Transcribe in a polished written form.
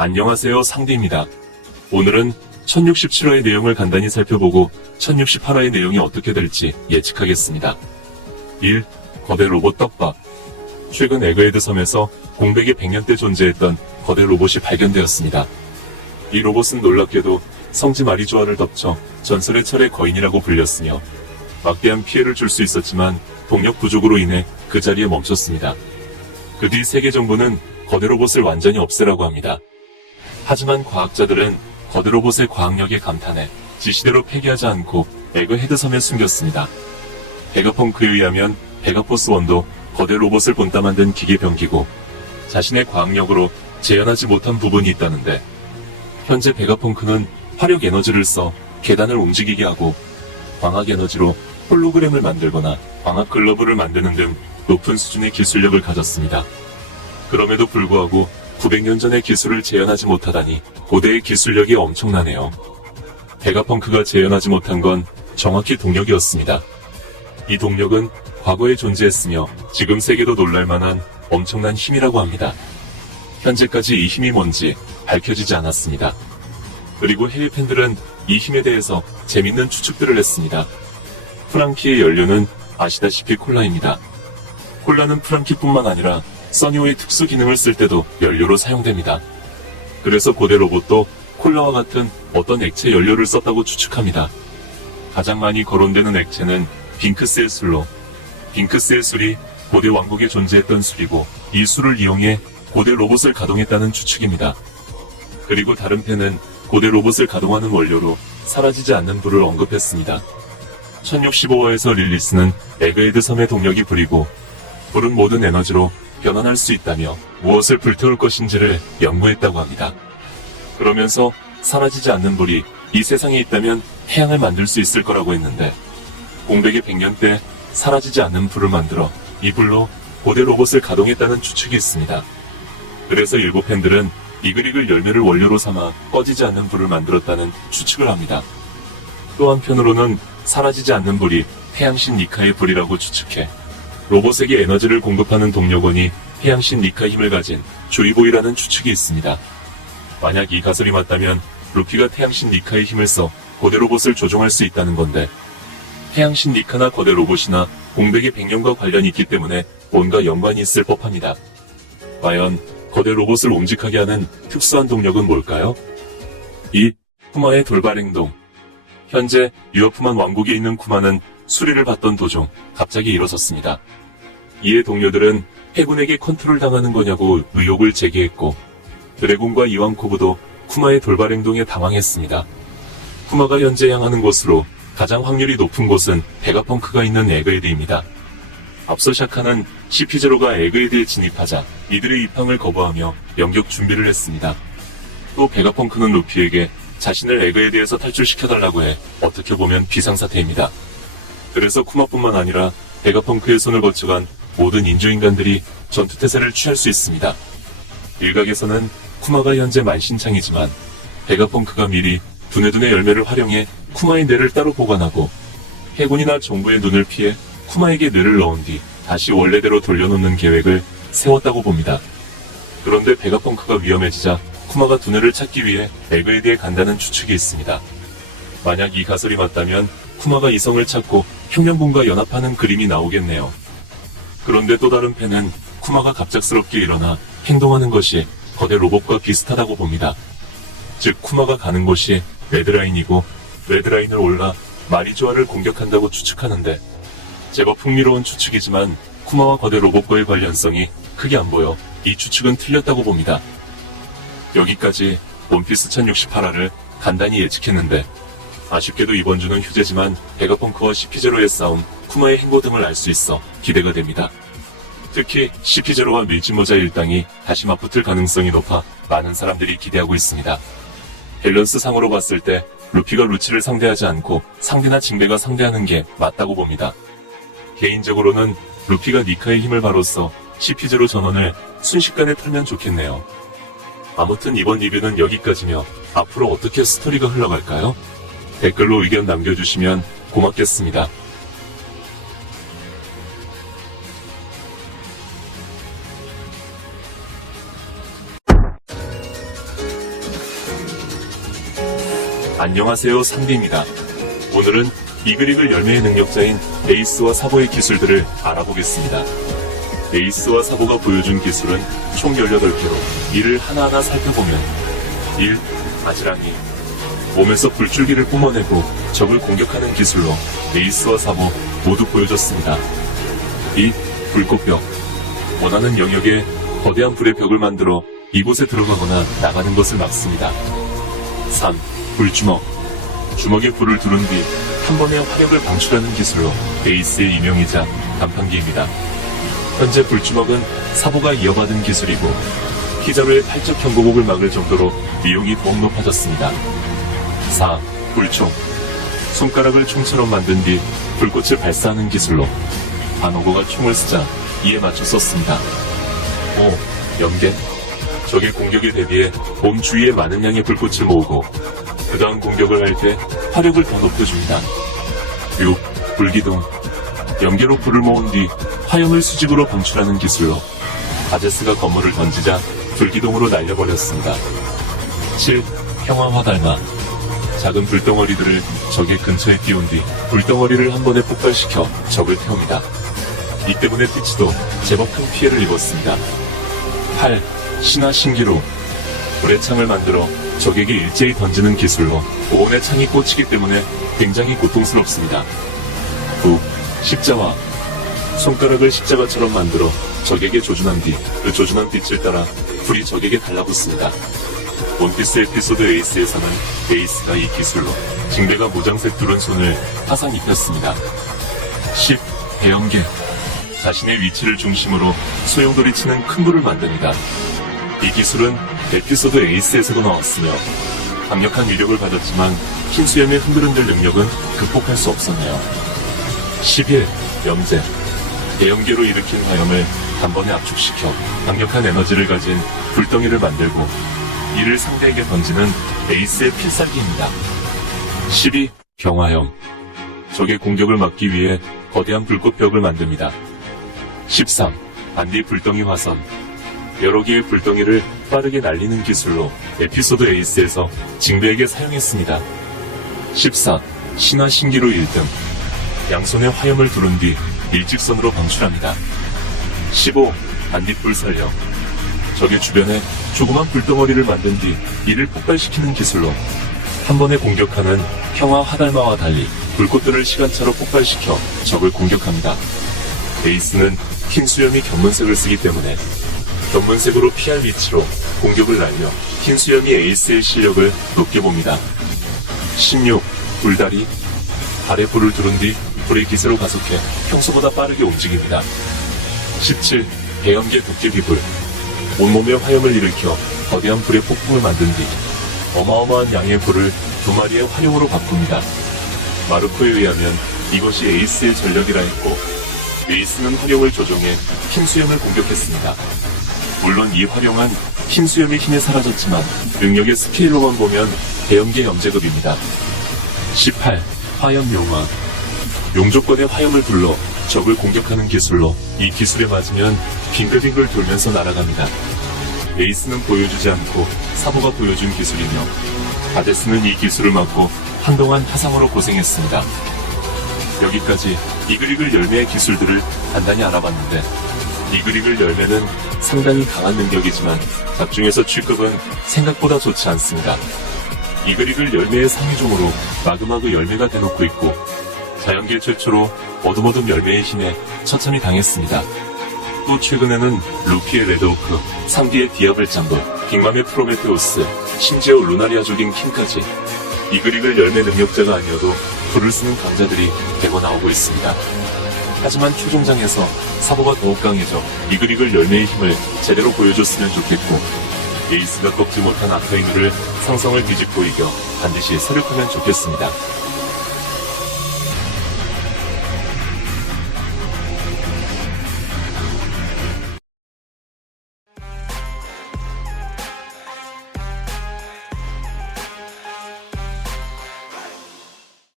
안녕하세요, 상대입니다. 오늘은 1067화의 내용을 간단히 살펴보고 1068화의 내용이 어떻게 될지 예측하겠습니다. 1. 거대 로봇 떡밥. 최근 에그헤드 섬에서 공백의 100년대 존재했던 거대 로봇이 발견되었습니다. 이 로봇은 놀랍게도 성지 마리조아를 덮쳐 전설의 철의 거인이라고 불렸으며 막대한 피해를 줄 수 있었지만 동력 부족으로 인해 그 자리에 멈췄습니다. 그 뒤 세계 정부는 거대 로봇을 완전히 없애라고 합니다. 하지만 과학자들은 거대 로봇의 과학력에 감탄해 지시대로 폐기하지 않고 에그헤드 섬에 숨겼습니다. 베가펑크에 의하면 베가포스1도 거대 로봇을 본따 만든 기계병기고 자신의 과학력으로 재현하지 못한 부분이 있다는데, 현재 베가펑크는 화력 에너지를 써 계단을 움직이게 하고 광학 에너지로 홀로그램을 만들거나 광학 글러브를 만드는 등 높은 수준의 기술력을 가졌습니다. 그럼에도 불구하고 900년 전의 기술을 재현하지 못하다니 고대의 기술력이 엄청나네요. 베가펑크가 재현하지 못한 건 정확히 동력이었습니다. 이 동력은 과거에 존재했으며 지금 세계도 놀랄만한 엄청난 힘이라고 합니다. 현재까지 이 힘이 뭔지 밝혀지지 않았습니다. 그리고 해외 팬들은 이 힘에 대해서 재밌는 추측들을 했습니다. 프랑키의 연료는 아시다시피 콜라입니다. 콜라는 프랑키뿐만 아니라 써니오의 특수 기능을 쓸 때도 연료로 사용됩니다. 그래서 고대 로봇도 콜라와 같은 어떤 액체 연료를 썼다고 추측합니다. 가장 많이 거론되는 액체는 빙크스의 술로, 빙크스의 술이 고대 왕국에 존재했던 술이고 이 술을 이용해 고대 로봇을 가동했다는 추측입니다. 그리고 다른 팬은 고대 로봇을 가동하는 원료로 사라지지 않는 불을 언급했습니다. 1065화에서 릴리스는 에그헤드 섬의 동력이 불이고 불은 모든 에너지로 변환할 수 있다며 무엇을 불태울 것인지를 연구했다고 합니다. 그러면서 사라지지 않는 불이 이 세상에 있다면 태양을 만들 수 있을 거라고 했는데, 공백의 100년 때 사라지지 않는 불을 만들어 이 불로 고대 로봇을 가동했다는 추측이 있습니다. 그래서 일부 팬들은 이글이글 열매를 원료로 삼아 꺼지지 않는 불을 만들었다는 추측을 합니다. 또 한편으로는 사라지지 않는 불이 태양신 니카의 불이라고 추측해 로봇에게 에너지를 공급하는 동력원이 태양신 니카 힘을 가진 조이보이라는 추측이 있습니다. 만약 이 가설이 맞다면 루피가 태양신 니카의 힘을 써 고대 로봇을 조종할 수 있다는 건데, 태양신 니카나 거대 로봇이나 공백의 100년과 관련이 있기 때문에 뭔가 연관이 있을 법합니다. 과연 거대 로봇을 움직하게 하는 특수한 동력은 뭘까요? 2. 쿠마의 돌발 행동. 현재 유어프만 왕국에 있는 쿠마는 수리를 받던 도중 갑자기 일어섰습니다. 이에 동료들은 해군에게 컨트롤 당하는 거냐고 의혹을 제기했고, 드래곤과 이왕코브도 쿠마의 돌발 행동에 당황했습니다. 쿠마가 현재 향하는 곳으로 가장 확률이 높은 곳은 베가펑크가 있는 에그헤드입니다. 앞서 샤카는 CP0가 에그헤드에 진입하자 이들의 입항을 거부하며 연격 준비를 했습니다. 또 베가펑크는 루피에게 자신을 에그헤드에서 탈출시켜달라고 해 어떻게 보면 비상사태입니다. 그래서 쿠마뿐만 아니라 베가펑크의 손을 거쳐간 모든 인조인간들이 전투태세를 취할 수 있습니다. 일각에서는 쿠마가 현재 만신창이지만 베가펑크가 미리 두뇌두뇌 열매를 활용해 쿠마의 뇌를 따로 보관하고 해군이나 정부의 눈을 피해 쿠마에게 뇌를 넣은 뒤 다시 원래대로 돌려놓는 계획을 세웠다고 봅니다. 그런데 베가펑크가 위험해지자 쿠마가 두뇌를 찾기 위해 에그헤드에 간다는 추측이 있습니다. 만약 이 가설이 맞다면 쿠마가 이성을 찾고 형량군과 연합하는 그림이 나오겠네요. 그런데 또 다른 팬은 쿠마가 갑작스럽게 일어나 행동하는 것이 거대 로봇과 비슷하다고 봅니다. 즉 쿠마가 가는 곳이 레드라인이고 레드라인을 올라 마리조아를 공격한다고 추측하는데, 제법 흥미로운 추측이지만 쿠마와 거대 로봇과의 관련성이 크게 안 보여 이 추측은 틀렸다고 봅니다. 여기까지 원피스 1068화를 간단히 예측했는데, 아쉽게도 이번 주는 휴재지만 베가펑크와 CP0의 싸움, 쿠마의 행보 등을 알 수 있어 기대가 됩니다. 특히 CP0와 밀짚모자 일당이 다시 맞붙을 가능성이 높아 많은 사람들이 기대하고 있습니다. 밸런스 상으로 봤을 때 루피가 루치를 상대하지 않고 상대나 징베가 상대하는 게 맞다고 봅니다. 개인적으로는 루피가 니카의 힘을 바로써 CP0 전원을 순식간에 털면 좋겠네요. 아무튼 이번 리뷰는 여기까지며 앞으로 어떻게 스토리가 흘러갈까요? 댓글로 의견 남겨주시면 고맙겠습니다. 안녕하세요, 상디입니다. 오늘은 이글이글 열매의 능력자인 에이스와 사보의 기술들을 알아보겠습니다. 에이스와 사보가 보여준 기술은 총 18개로 이를 하나하나 살펴보면 1. 아지랑이 몸에서 불줄기를 뿜어내고 적을 공격하는 기술로 에이스와 사보 모두 보여줬습니다. 2. 불꽃벽 원하는 영역에 거대한 불의 벽을 만들어 이곳에 들어가거나 나가는 것을 막습니다. 3. 불주먹 주먹에 불을 두른 뒤 한 번에 화력을 방출하는 기술로 에이스의 이명이자 간판기입니다. 현재 불주먹은 사보가 이어받은 기술이고 히자루의 팔적 경고복을 막을 정도로 위용이 더욱 높아졌습니다. 4. 불총 손가락을 총처럼 만든 뒤 불꽃을 발사하는 기술로 반오고가 총을 쓰자 이에 맞춰 썼습니다. 5. 연계 적의 공격에 대비해 몸 주위에 많은 양의 불꽃을 모으고 그 다음 공격을 할 때 화력을 더 높여줍니다. 6. 불기둥 연계로 불을 모은 뒤 화염을 수직으로 방출하는 기술로 아제스가 건물을 던지자 불기둥으로 날려버렸습니다. 7. 평화화달마 작은 불덩어리들을 적의 근처에 띄운 뒤 불덩어리를 한 번에 폭발시켜 적을 태웁니다. 이 때문에 피치도 제법 큰 피해를 입었습니다. 8. 신화 신기로 불의 창을 만들어 적에게 일제히 던지는 기술로 보온의 창이 꽂히기 때문에 굉장히 고통스럽습니다. 9. 십자화 손가락을 십자가처럼 만들어 적에게 조준한 뒤 그 조준한 빛을 따라 불이 적에게 달라붙습니다. 원피스 에피소드 에이스에서는 에이스가 이 기술로 징배가 무장색 두른 손을 화상 입혔습니다. 10. 배연계 자신의 위치를 중심으로 소용돌이 치는 큰 불을 만듭니다. 이 기술은 에피소드 에이스에서도 나왔으며 강력한 위력을 가졌지만 흰 수염의 흔들흔들 능력은 극복할 수 없었네요. 11. 염제 대염계로 일으킨 화염을 단번에 압축시켜 강력한 에너지를 가진 불덩이를 만들고 이를 상대에게 던지는 에이스의 필살기입니다. 12. 경화형 적의 공격을 막기 위해 거대한 불꽃벽을 만듭니다. 13. 반디 불덩이 화선 여러 개의 불덩이를 빠르게 날리는 기술로 에피소드 에이스에서 징배에게 사용했습니다. 14. 신화 신기루 1등 양손에 화염을 두른 뒤 일직선으로 방출합니다. 15. 반딧불 살력 적의 주변에 조그만 불덩어리를 만든 뒤 이를 폭발시키는 기술로 한 번에 공격하는 평화 화달마와 달리 불꽃들을 시간차로 폭발시켜 적을 공격합니다. 에이스는 흰 수염이 견문색을 쓰기 때문에 견문색으로 피할 위치로 공격을 날려 흰 수염이 에이스의 실력을 높게 봅니다. 16. 불다리 발에 불을 두른 뒤 불의 기세로 가속해 평소보다 빠르게 움직입니다. 17. 배연계 도깨비불 온몸에 화염을 일으켜 거대한 불의 폭풍을 만든 뒤 어마어마한 양의 불을 두 마리의 화룡으로 바꿉니다. 마르코에 의하면 이것이 에이스의 전력이라 했고 에이스는 화룡을 조종해 흰 수염을 공격했습니다. 물론 이 화룡은 흰 수염의 힘에 사라졌지만 능력의 스케일로만 보면 배연계 염제급입니다. 18. 화염용화 용족권의 화염을 불러 적을 공격하는 기술로 이 기술에 맞으면 빙글빙글 돌면서 날아갑니다. 에이스는 보여주지 않고 사보가 보여준 기술이며 아데스는 이 기술을 맞고 한동안 화상으로 고생했습니다. 여기까지 이글이글 열매의 기술들을 간단히 알아봤는데 이글이글 열매는 상당히 강한 능력이지만 작중에서 취급은 생각보다 좋지 않습니다. 이글이글 열매의 상위종으로 마그마그 열매가 대놓고 있고 자연계 최초로 어둠어둠 열매의 힘에 처참히 당했습니다. 또 최근에는 루피의 레드오크, 상디의 디아블잠브, 빅맘의 프로메테우스, 심지어 루나리아족인 킹까지 이글이글 열매 능력자가 아니어도 불을 쓰는 강자들이 대거 나오고 있습니다. 하지만 최종장에서 사보가 더욱 강해져 이글이글 열매의 힘을 제대로 보여줬으면 좋겠고 에이스가 꺾지 못한 아카이누를 상성을 뒤집고 이겨 반드시 서력하면 좋겠습니다.